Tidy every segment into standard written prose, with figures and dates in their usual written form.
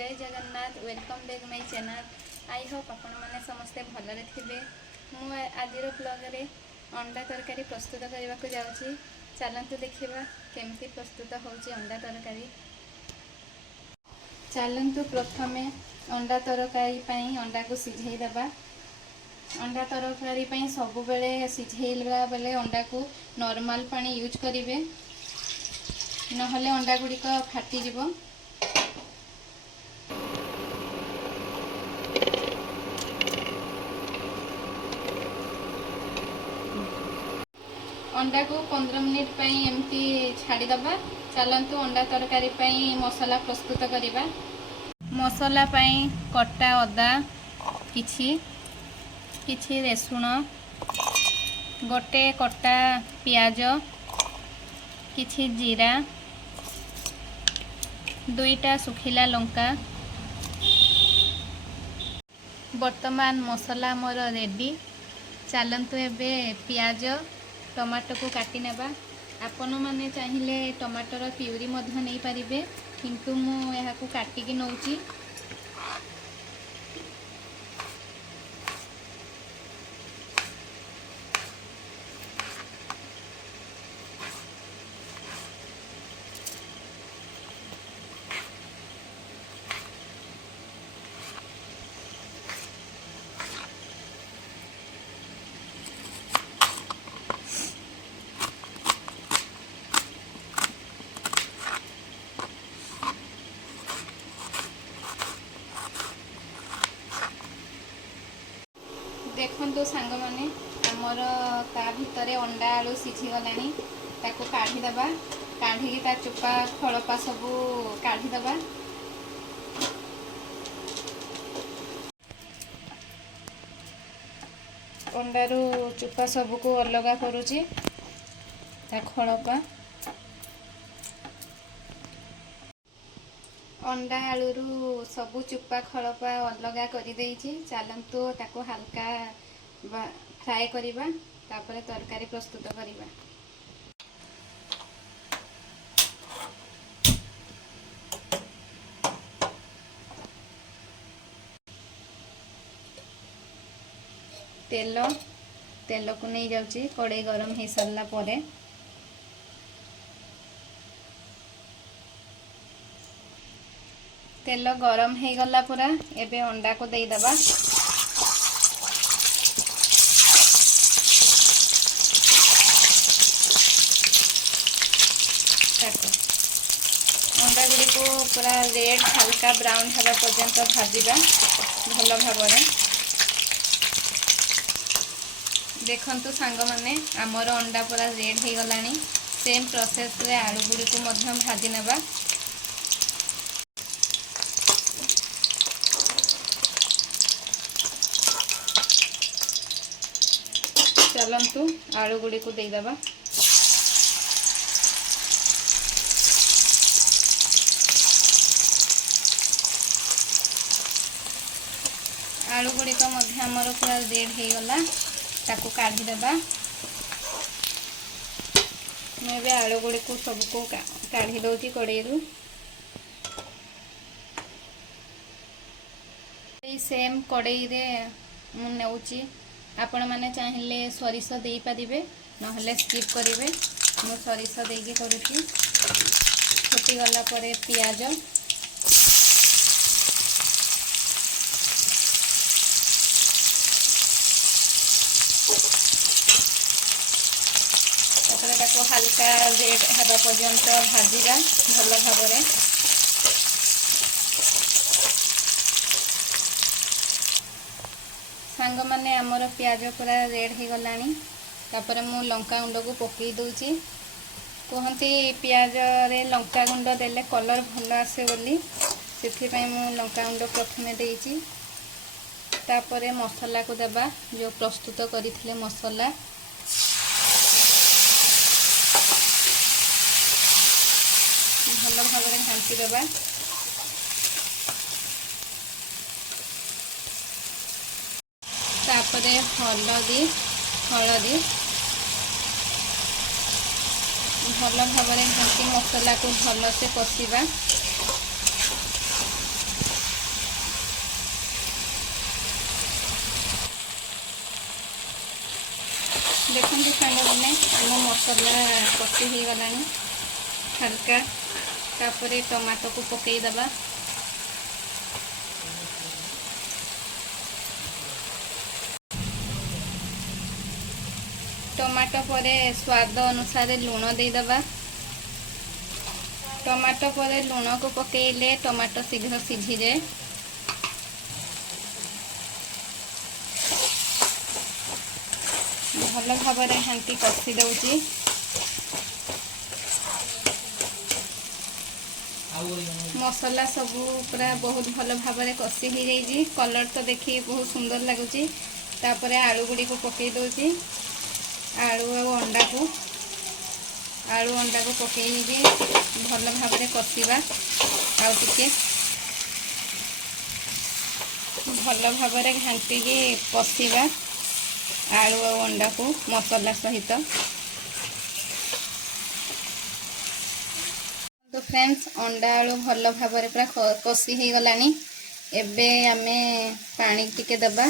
जय Jagannath welcome back my channel. I hope आपण मैंने समस्ते भलरे थे। मु आज ब्लॉग रे अंडा तरकारी प्रस्तुत करने को जाऊँगी। चलतु देखा केमती प्रस्तुत होची अंडा तरकारी। चलतु प्रथमे अंडा तरकारी अंडा को सिझाई देबा। अंडा तरकारी सब बेले सिझेला बेले अंडा को नॉर्मल पानी यूज करेंगे, नहले अंडा गुड़िक फाटीज। अंडा को 15 मिनिट एमती छाड़ीदबा। चलतु अंडा तरकारी मसला प्रस्तुत करवा। मसला कटा अदा किछि रसुण, गोटे कटा पियाज, किछि जीरा, 2टा सुखिला लंका। वर्तमान मसला मोर रेडी। चलतु एबे पियाज टमाटो को काटी नेबा। आपण माने चाहिए टमाटर प्यूरी मध्य नहीं पारिबे, किंतु मु यहाँ को काटिकी नौची। देखो सांग माने आमर ता भितर अंडा आलू सिझीगलानी। ताको काढ़ीदबा। काढ़ी ता चोपा खड़पा सबू काढ़ीदबा। अंडारू चोपा सबू को अलगा करुची ता खड़पा। अंडा आलू सबू चुपा खड़पा अलगा कर देइछि। चलतु ताको हल्का फ्राए करिबा, तापरे तरकारी प्रस्तुत करिबा। तेल को नहीं जाउछि। कड़ाई गरम हो सरला परे तेल गरम हो गला पूरा। एबे अंडा को दे दबा। अंडा गुड़ी को पूरा रेड हल्का ब्राउन हवा पर्यंत भाजिबा भल भाव। देखंतु सांग माने आमर अंडा पूरा रेड हो गलानी। सेम प्रोसेस रे आलू गुड़ी को मध्य भाजी नेबा। चलतु आलू गुड़ी को दे दबा। आलू गुड़ी को मध्य आमर पूरा रेड हो गला। ताको काढ़ी देबा। मैं आलू गुड़ी को सबको काढ़ी दौची कड़ाई रु। सेम कड़ाई रे मु नेउची। आपण माने चाहिए सरिष दे पारिबे, नहले स्किप करिवे। मु सरिष देकी करूची। फुटी गला परे पियाज, ताको हल्का रेड हवा पर्यंत भाजिबा भल भाव। सांग माने आमर प्याज पूरा रेड हो गलानी। तापर मु लंका गुंड को पकई दूची। कहती प्याज रे लंका गुंड देले कलर भल आसे बोली, से मु लंका गुंड प्रथमे देइची। तापर मसला को देबा, जो प्रस्तुत करथिले मसला। भल भाव घांटी देबा। तापरे हलदी भल भाव घाटी मसला को भल से कषिबा। देखते सांग मैंने आम मसला कषि हो गला हल्का तापर टमाटो को पकईदबा टमाटो पर स्वाद अनुसार लुण देदबा टमाटो पर लुण को पकेले टमाटो शीघ्र सीझी जाए भल भाव घाटी कषि दौची मसला सबू पूरा बहुत भल भाव कषि हो जाइए कलर तो देखिए बहुत सुंदर लगुच तापर आलू गुड़ी को पकई दौची आलू और अंडा को पकई भल भाव कषा आउे भल भाव घाटी कषा आलू और अंडा को मसला सहित। तो फ्रेंड्स अंडा आलू भल भाव पूरा कषि हो गला एबे आमे पानी टिके दबा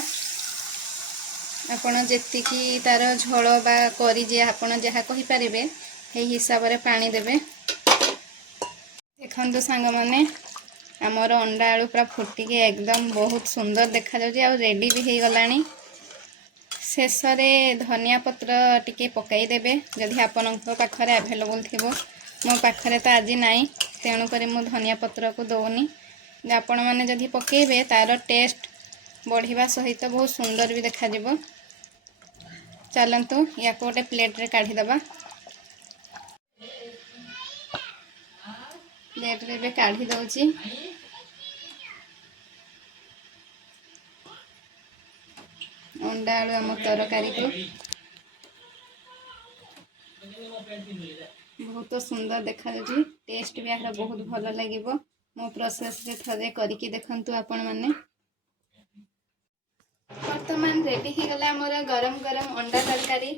आपण जेतिकी तार झोल बा करी जे आपण जहाँ कहि पारिबे हे हिसाब रे पानी देबे। देखंतु सांग माने हमर अंडा आलू पूरा फुटिके एकदम बहुत सुंदर देखा जाउची आ रेडी भी हो गलानी शेष रे धनिया पत्र टिके पकाई देबे जदि आपनक पाखरे अवेलेबल थिबो मो पाखरे तो आज नाही तेणु करी मो धनिया पत्र को दौनी आपण माने जदि पकेबे तार टेस्ट बढ़िया सहित बहुत सुंदर भी देखा जिवो। चलतु या गोटे प्लेट रे काढ़ी दबा प्लेट रे बे काढ़ी दउची अंडा आलू आम तरकारी को बहुत सुंदर देखा जाउची टेस्ट भी यार बहुत भल लागिवो मो प्रोसेस रे थरे करिकी देखंतु आपण माने। वर्तमान रेडी हो गला मोर गरम गरम अंडा तरकारी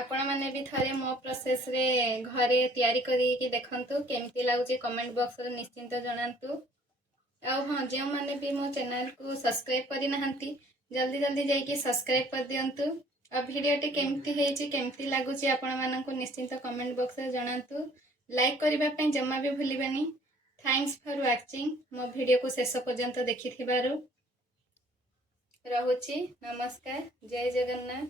आपण माने भी थरे मो प्रोसेस रे घरे तयारी करी देखंतु केमती लागुची कमेंट बॉक्स रे निश्चिंत जणांतु आ हां जे माने भी मो चैनल को सब्सक्राइब करि नहंती जल्दी जल्दी जाइए सब्सक्राइब कर दियंतु और वीडियोटी केमती हेची केमती लागुची आपण माननको निश्चिंत कमेंट बॉक्स रे जणांतु लाइक करिबा पई जम्मा भी भूलिबानी। थैंक्स फॉर वाचिंग मो वीडियो को शेष पर्यंत देखिथिबारु रहुची नमस्कार जय जगन्नाथ।